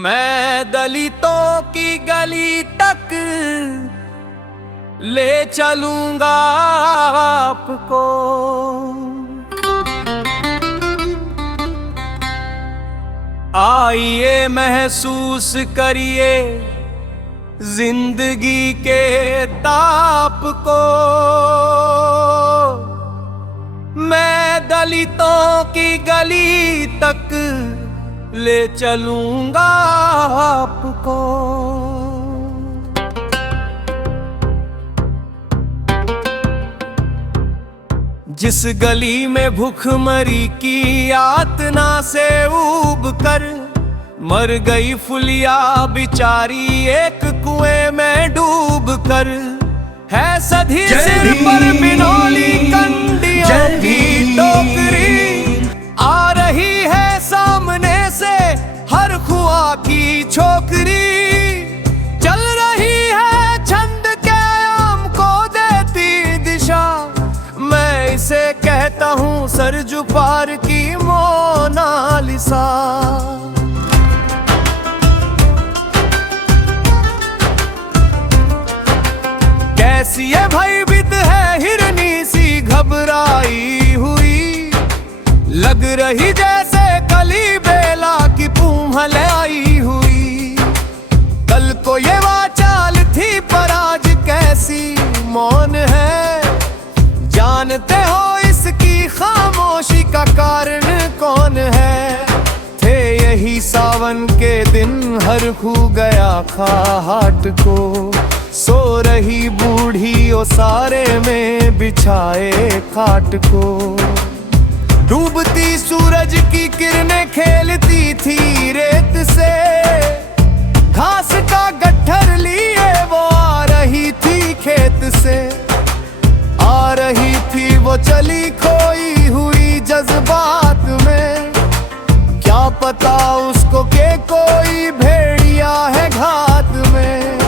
मैं दलितों की गली तक ले चलूंगा आपको। आइए महसूस करिए जिंदगी के ताप को। मैं दलितों की गली तक ले चलूंगा आपको। जिस गली में भूखमरी की यातना से ऊब कर मर गई फुलिया बिचारी एक कुएं में डूब कर, है सधी सिर पर बिनौली कंडियों की टोकरी। आ रही है सामने से हर खुआ की छोकरी। चल रही है छंद के आम को देती दिशा। मैं इसे कहता हूँ सरजू पार की मोनालिसा। कैसी ये भयभीत है हिरनी सी घबराई हुई, लग रही जैसे कली बेला की पूंहल आई हुई। कल को ये वाचाल थी पर आज कैसी मौन है। जानते हो इसकी खामोशी का कारण कौन है। थे यही सावन के दिन हर खू गया खाट को। सो रही बूढ़ी ओ सारे में बिछाए खाट को। डूबती सूरज की किरणें खेलती थी रेत से। घास का गट्ठर लिए वो आ रही थी खेत से। आ रही थी वो चली खोई हुई जज्बात में। क्या पता उसको के कोई भेड़िया है घात में।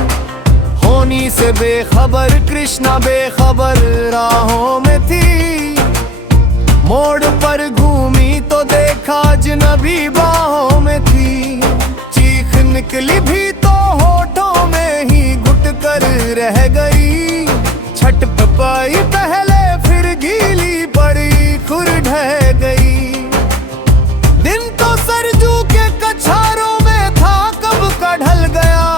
होनी से बेखबर कृष्णा बेखबर राहों में थी। मोड़ पर घूमी तो देखा अजनबी बाहों में थी। चीख निकली भी तो होठों में ही घुट कर रह गई। छटपटाई पहले फिर गीली पड़ी खुर ढह गई। दिन तो सरजू के कछारों में था कब का ढल गया।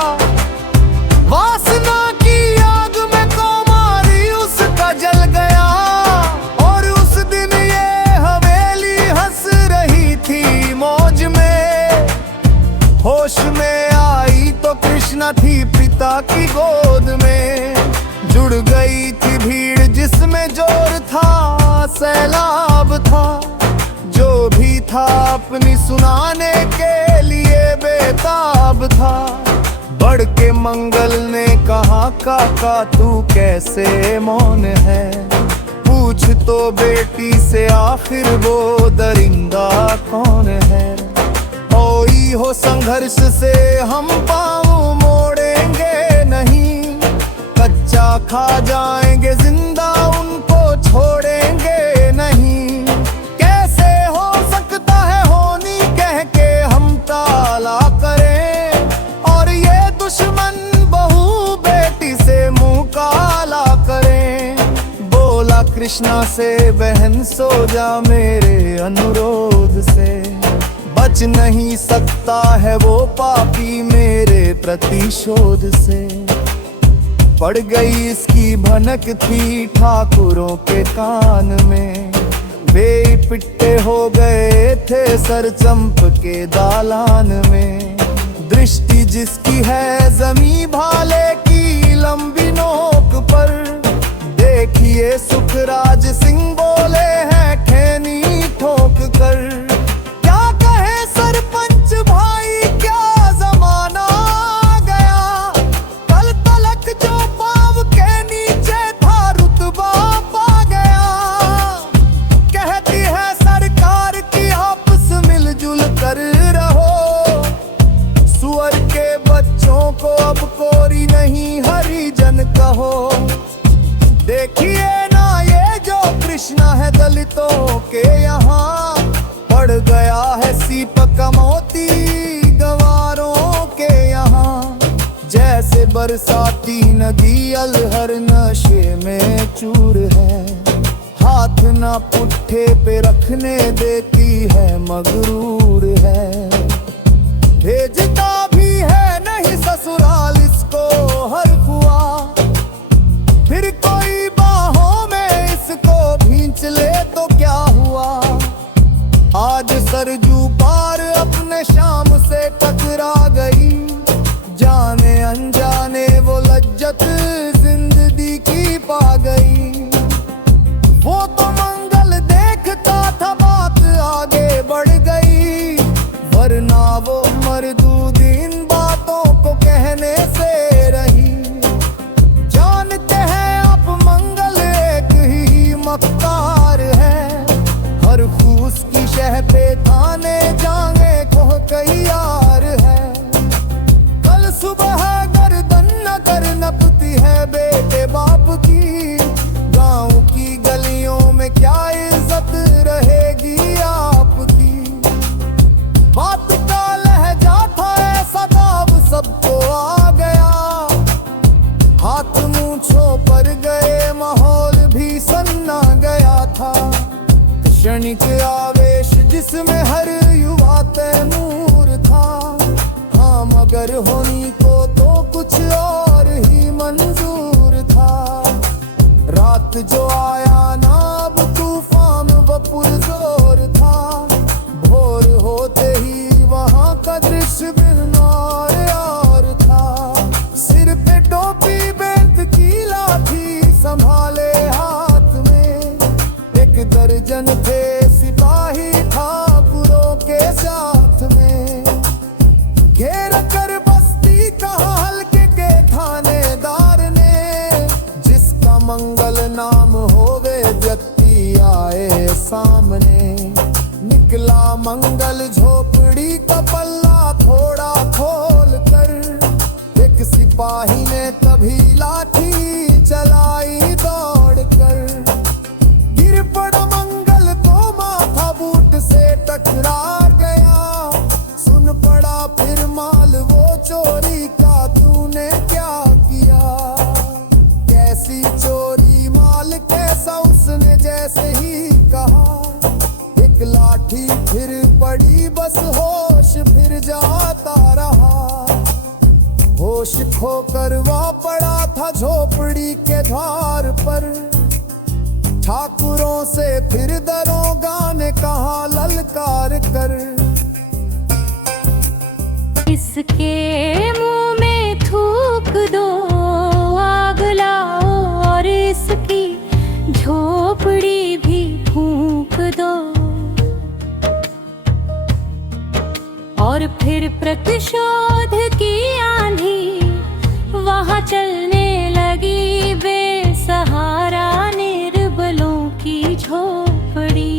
वासना की आग में कौमारी उसका जल गया। और उस दिन ये हवेली हंस रही थी मौज में। होश में आई तो कृष्णा थी पिता की गोद में। जुड़ गई थी भीड़ जिसमें जोर था सैलाब था। जो भी था अपनी सुनाने के लिए बेताब था। बढ़ के मंगल ने कहा काका तू कैसे मौन है। पूछ तो बेटी से आखिर वो दरिंदा कौन है। होई हो संघर्ष से हम पाँव मोड़ेंगे नहीं। कच्चा खा जाएंगे जिंदा उनको छोड़ेंगे नहीं। कैसे हो सकता है होनी कह के हम ताला करें। और ये दुश्मन बहू बेटी से मुंह काला करें। बोला कृष्णा से बहन सो जा मेरे अनुरोध से। बच नहीं सकता है वो पापी मेरे प्रतिशोध से। पड़ गई इसकी भनक थी ठाकुरों के कान में। वे पिट्टे हो गए थे सर चंप के दालान में। दृष्टि जिसकी है जमी भाले की लंबी नोक पर। देखिए सुखराज सिंह बोले हैं खैनी ठोक कर। क्या कहे सरपंच भाई क्या जमाना आ गया। कल तलक जो पाँव के नीचे था रुतबा पा गया। कहती है सरकार की आपस मिलजुल कर रहो। सुअर के बच्चों को अब कोरी नहीं हरिजन कहो। देखिए ना ये जो कृष्णा है दलितों के यहाँ। पड़ गया है सीप का मोती गवारों बरसाती नदी अलहर नशे में चूर है, हाथ ना पुट्ठे पे रखने देती है, मगरूर है। भेजता भी है नहीं ससुराल इसको हर हुआ, फिर कोई बाहों में इसको भींच ले तो क्या हुआ। आज सरजू पार अपने शाम से टकरा गई, जाने अनजाने वो लज्जत जिंदगी की पा गई। वो तो मंगल देखता था बात आगे बढ़ गई, वरना वो मरदूद इन बातों को कहने से रही। जानते हैं आप मंगल एक ही मक्कार है, हर फूस की शह पे थाने जाने को कई यार है। कल सुबह गर्दन नगर नपती है बेटे बाप की, गांव की गलियों में क्या इज्जत रहेगी आपकी। बात का लहजा था ऐसा दाव सबको आ गया, हाथ मूंछों पर गए माहौल भी सन्ना गया था। क्षणिक आवेश जिसमें हर युवा तैमूर था, हाँ मगर होनी को तो कुछ और ही मंजूर था। रात जो आया ना अब तूफान व पुरजोर था, भोर होते ही वहाँ का दृश्य बिल्कुल और था। सिर पे टोपी बेंत की लाठी संभाले हाथ में, एक दर्जन थे सिपाही ठाकुरों के साथ में। घेर कर बस्ती कहा हल्के के थानेदार ने, जिसका मंगल नाम होवे व्यक्ति आए सामने। निकला मंगल झोपड़ी का पल्ला थोड़ा खोल कर, एक सिपाही ने तभी लाठी चलाई दौड़ कर। गिर पड़ा मंगल तो माथा बूट से टकरा गया, सुन पड़ा फिर माल वो चोरी का तूने क्या किया। कैसी चोरी माल कैसा उसने जैसे ही कहा, एक लाठी फिर पड़ी बस होश फिर जाता रहा। होश खोकर वह पड़ा था झोपड़ी के द्वार पर, ठाकुरों से फिर दरोगा ने कहा ललकार कर। इसके मुंह में थूक दो आग लाओ, और इसकी झोपड़ी भी फूंक दो। और फिर प्रतिशोध की आंधी वहाँ चलने लगी, बेसहारा निर्बलों की झोपड़ी।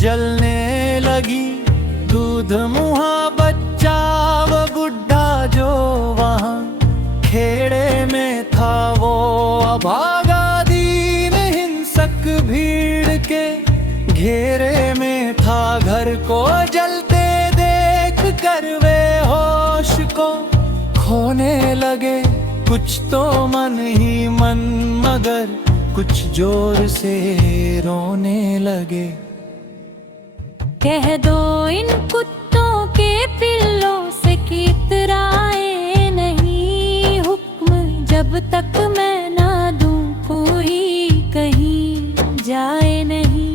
जलने लगी दूध मुहा बच्चा व बुढ़ा जो वहाँ खेड़े में था, वो अभागा दीन हिंसक भीड़ के घेरे में था। घर को जलते देख कर वे होश को खोने लगे, कुछ तो मन ही मन मगर कुछ जोर से रोने लगे। कह दो इन कुत्तों के पिल्लों से कि इतराए नहीं, हुक्म जब तक मैं ना दूं कोई कहीं जाए नहीं।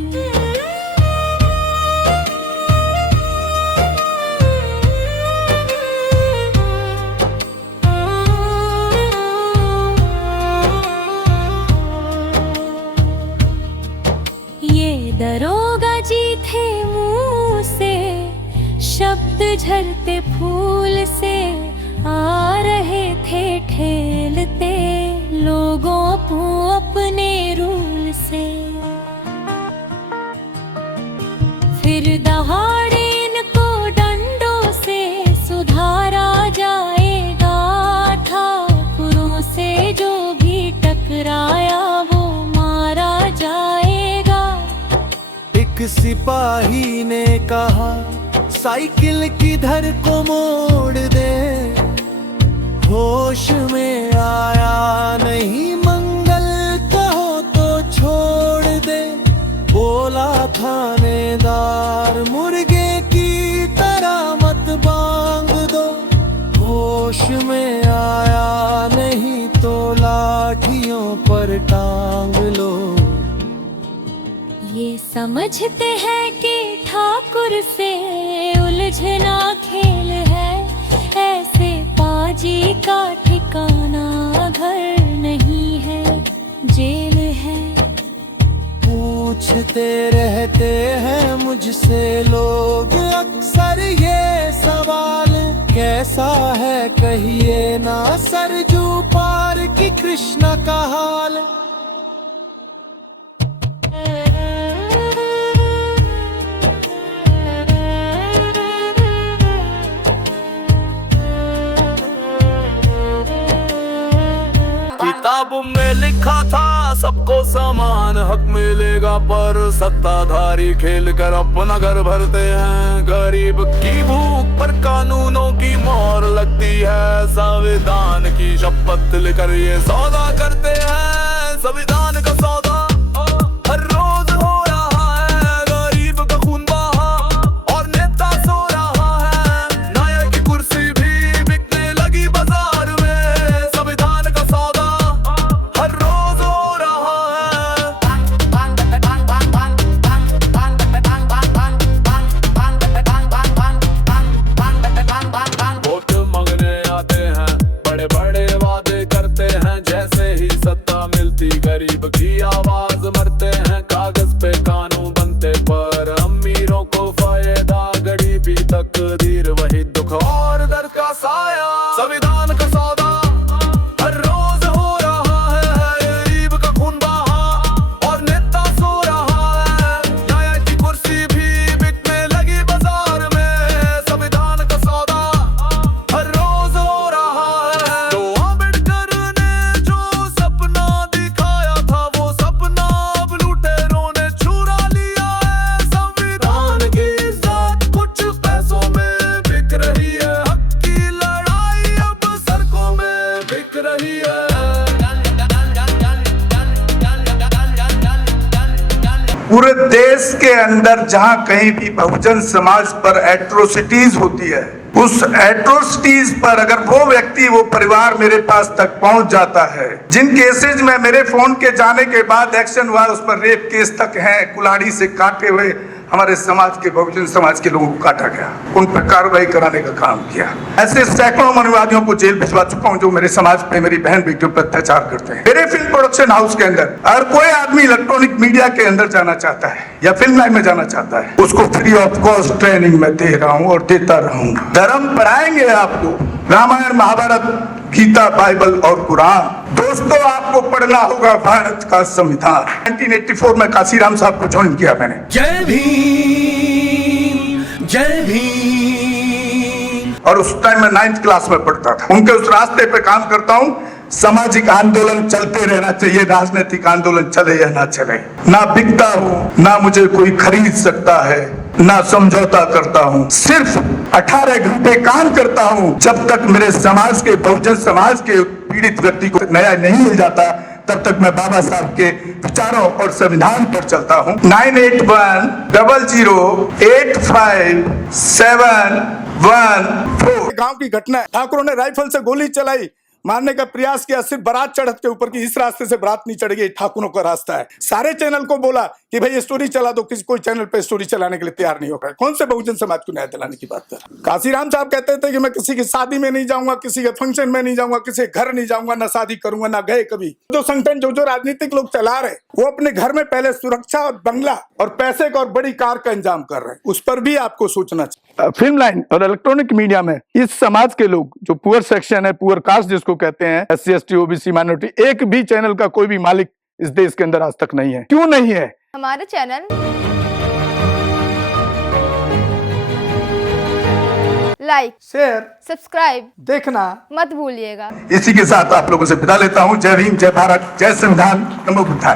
ये दरोगा जी थे मुंह से शब्द झरते फूल से, आ रहे थे ठेलते लोगों को अपने रूल से। फिर दहाड़े इनको डंडों से सुधारा जाएगा, ठाकुरों से जो भी टकराया वो मारा जाएगा। एक सिपाही ने कहा साइकिल किधर को मोड़ दे, होश में आया नहीं, मंगल कहो तो छोड़ दे। बोला थानेदार मुर्गे की तरह मत बांग दो। होश में आया नहीं तो लाठियों पर टांग लो। ये समझते हैं कि ठाकुर से उलझना खेल है, ऐसे पाजी का ठिकाना घर नहीं है, जेल है। पूछते रहते हैं मुझसे लोग अक्सर ये सवाल, कैसा है कहिए ना सरजू पार की कृष्णा का हाल। किताब में लिखा था सबको समान हक मिलेगा, पर सत्ताधारी खेल कर अपना घर भरते हैं। गरीब की भूख पर कानूनों की मोहर लगती है, संविधान की शपथ लेकर ये सौदा करते हैं। संविधान का सौदा हर रोज हो रहा है, गरीब का खून बहा और नेता सो रहा है। नायक की कुर्सी भी बिकने लगी बाजार में, संविधान का सौदा हर रोज हो रहा है। वोट मांगने आते हैं, बड़े बड़े वादे करते हैं, जैसे ही सत्ता मिलती गरीब की आवाज मरते हैं। कागज पे कानून बनते पर अमीरों को फायदा, गरीबी तकदीर वही दुख और दर्द का साया। संविधान का सौदा हर रोज हो रहा है, गरीब का खून बहा और नेता सो रहा है। नायक की कुर्सी भी बिकने लगी बाजार में, संविधान का सौदा हर रोज हो रहा है। तो अम्बेडकर ने जो सपना दिखाया था, वो सपना अब लुटेरों ने चुरा लिया है। संविधान की इज्जत कुछ पैसों में बिक रही है, हक की लड़ाई अब सड़कों में बिक रही है। पूरे देश के अंदर जहां कहीं भी बहुजन समाज पर एट्रोसिटीज होती है, उस एट्रोसिटीज पर अगर वो व्यक्ति वो परिवार मेरे पास तक पहुंच जाता है, जिन केसेज में मेरे फोन के जाने के बाद एक्शन हुआ, उस पर रेप केस तक है, कुल्हाड़ी से काटे हुए हमारे समाज के बहुजन समाज के लोगों को काटा गया, उन पर कार्रवाई कराने का काम किया। ऐसे सैकड़ों मनुवादियों को जेल भिजवा चुका हूं जो मेरे समाज पे, मेरी बहन बेटियों पर अत्याचार करते हैं। मेरे फिल्म प्रोडक्शन हाउस के अंदर अगर कोई आदमी इलेक्ट्रॉनिक मीडिया के अंदर जाना चाहता है या फिल्म लाइन में जाना चाहता है, उसको फ्री ऑफ कॉस्ट ट्रेनिंग में दे रहा हूं और देता रहूंगा। धर्म पढ़ाएंगे आपको, रामायण महाभारत गीता बाइबल और कुरान। दोस्तों आपको पढ़ना होगा भारत का संविधान। 1984 में काशीराम साहब को ज्वाइन किया मैंने। जय भीम जय भीम। और उस टाइम में 9th क्लास में पढ़ता था। उनके उस रास्ते पे काम करता हूँ। सामाजिक आंदोलन चलते रहना चाहिए, राजनीतिक आंदोलन चले या ना चले। ना बिकता हूँ, ना मुझे कोई खरीद सकता है, ना समझौता करता हूँ। सिर्फ 18 घंटे काम करता हूँ। जब तक मेरे समाज के, बहुजन समाज के पीड़ित व्यक्ति को न्याय नहीं मिल जाता, तब तक मैं बाबा साहब के विचारों और संविधान पर चलता हूँ। 9810085714। गांव की घटना है। ठाकुरों ने राइफल से गोली चलाई, मारने का प्रयास किया, सिर्फ बारात चढ़त के ऊपर की, इस रास्ते से बारात नहीं चढ़ेगी, ठाकुरों का रास्ता है। सारे चैनल को बोला कि भाई ये स्टोरी चला दो, किसी कोई चैनल पे स्टोरी चलाने के लिए तैयार नहीं होगा। कौन से बहुजन समाज को न्याय दिलाने की बात कर? काशीराम साहब कहते थे कि मैं किसी की शादी में नहीं जाऊंगा, किसी के फंक्शन में नहीं जाऊंगा, किसी के घर नहीं जाऊंगा, ना शादी करूंगा, ना गए कभी। जो संगठन जो राजनीतिक लोग चला रहे, वो अपने घर में पहले सुरक्षा और बंगला और पैसे का और बड़ी कार का इंतजाम कर रहे हैं। उस पर भी आपको सोचना चाहिए। फिल्म लाइन और इलेक्ट्रॉनिक मीडिया में इस समाज के लोग, जो पुअर सेक्शन है, पुअर कास्ट जिसको कहते हैं, SC ST OBC माइनॉरिटी, एक भी चैनल का कोई भी मालिक इस देश के अंदर आज तक नहीं है। क्यों नहीं है? हमारा चैनल लाइक, शेयर, सब्सक्राइब देखना मत भूलिएगा। इसी के साथ आप लोगों से विदा लेता हूँ। जय भीम, जय भारत, जय संविधान, नमो बुद्धाय।